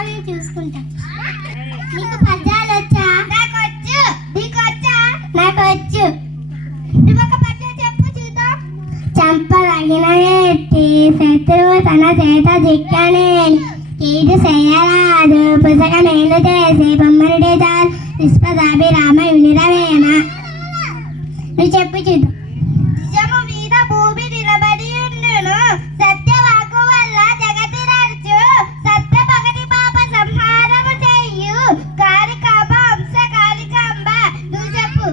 అని చూసుకుంటా. నీకు పద్యాలు వచ్చా? నాకు వచ్చు. నీకు వచ్చా? నాకు వచ్చు. నువ్వు ఒక పద్యం చెప్పు చూద్దాం. చంపదగిన ఎట్టి శత్రువు తన చేత చిక్కనే కీడు చేయరాదు పుస్తకమేలు చేసి బొమ్మనుడే చాలు నిష్పదాభిరామ యునిరవేమ. నువ్వు చెప్పు చూద్దాం. నిజము మీద భూమి నిలబడి ఉండును సత్యవాకు వల్ల జగతి నడుచు సత్య భగతి పాప సంహారము చెయ్యు కారికాంబ అంశ కారికాంబ. నువ్వు చెప్పు.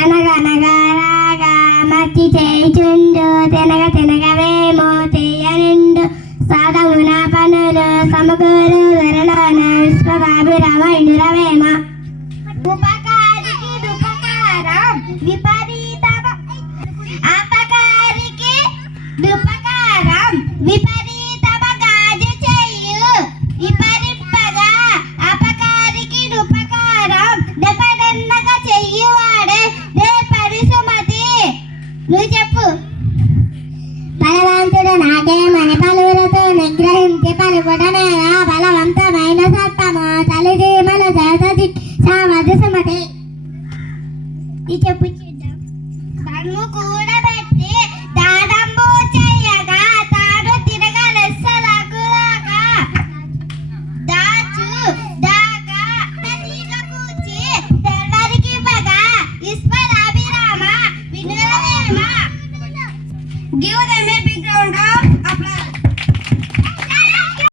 అనగనగా రాగా మతి చేయుచుండు తినగ తినగవేమో తీయనిండు సాధమున పనులు సమకూరు ధరలోన విశ్వదాభిరామ ఇండురవేమ. ఉపకారికి దుపకారం విపరీత అపకారికి దుపకారం విపరీతమగాజు చెయ్యు విపరింపగా అపకారికి దుపకారం దెపదన్నగా చెయ్యువాడే దే పరిసుమతి. నువ్వు చెప్పు. బలవంతుడు నాకేమని పలువురితో నిగ్రహించి పలుకుటమేనా బలవంతమైన సర్పము తల్లిదీమలు చేత సామర్థ సుమతి. ఈ చెప్పు.